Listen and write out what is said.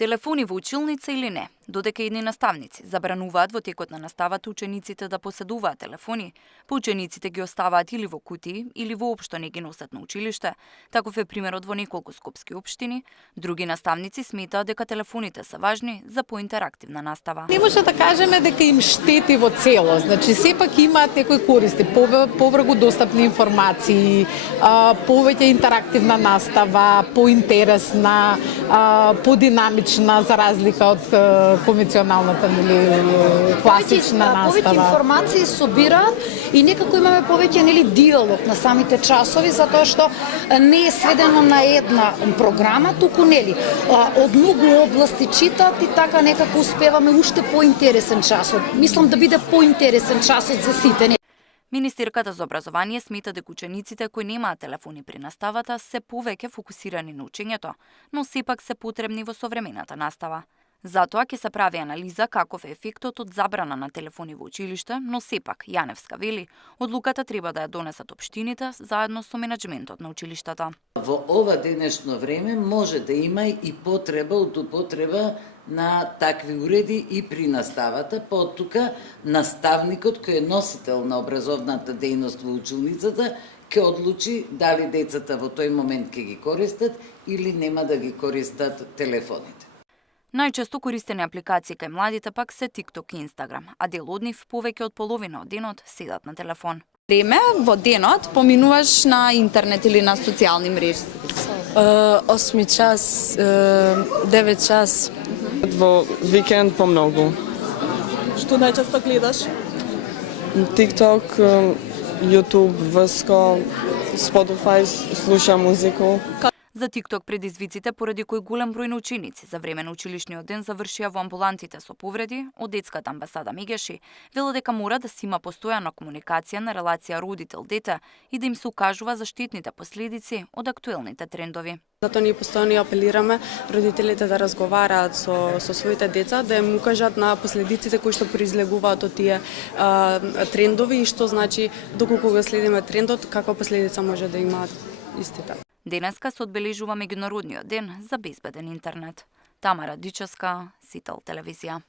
Телефони во училница или не? Додека едни наставници забрануваат во текот на наставата учениците да поседуваат телефони, па учениците ги оставаат или во кутии, или воопшто не ги носат на училиште, таков е примерот во неколку скопски општини, други наставници сметаат дека телефоните се важни за поинтерактивна настава. Не може да кажеме дека им штети во целост, значи сепак имаат некои користи, повргу достапни информации, повеќе интерактивна настава, поинтересна, подинамична за разлика од конвенционалната класична настава. Повеќе информации собираат и некако имаме повеќе диалог на самите часови, затоа што не е сведено на една програма, туку од многу области читаат и така некако успеваме уште поинтересен часот. Мислам да биде поинтересен часот за сите. Министерката за образование смета дека учениците кои немаат телефони при наставата се повеќе фокусирани на учењето, но сепак се потребни во современата настава. Затоа ќе се прави анализа каков е ефектот од забрана на телефони во училиште, но сепак, Јаневска вели, одлуката треба да ја донесат општините заедно со менаџментот на училиштата. Во ова денешно време може да има и потреба од употреба на такви уреди и при наставата, па од тука наставникот кој е носител на образовната дејност во училницата ќе одлучи дали децата во тој момент ќе ги користат или нема да ги користат телефоните. Најчесто користени апликации кај младите пак се TikTok и Instagram, а дел од нив повеќе од половина од денот седат на телефон. Време во денот поминуваш на интернет или на социјални мрежи? 8 час, 9 час. Во викенд помногу. Што најчесто гледаш? TikTok, YouTube, Вско, Spotify, слушам музику. За TikTok предизвиците поради кои голем број на ученици за време на училишниот ден завршија во амбулантите со повреди, од детската амбасада Мегеши вела дека мора да се има постојана комуникација на релација родител-дете и да им се укажува за штетните последици од актуелните трендови. Затоа ние постојано апелираме родителите да разговараат со своите деца, да им укажат на последиците кои што произлегуваат од тие трендови и што значи доколку го следиме трендот, каква последица може да имаат истите. Денеска се одбележува меѓународниот ден за безбеден интернет. Тамара Дичевска, Сител телевизија.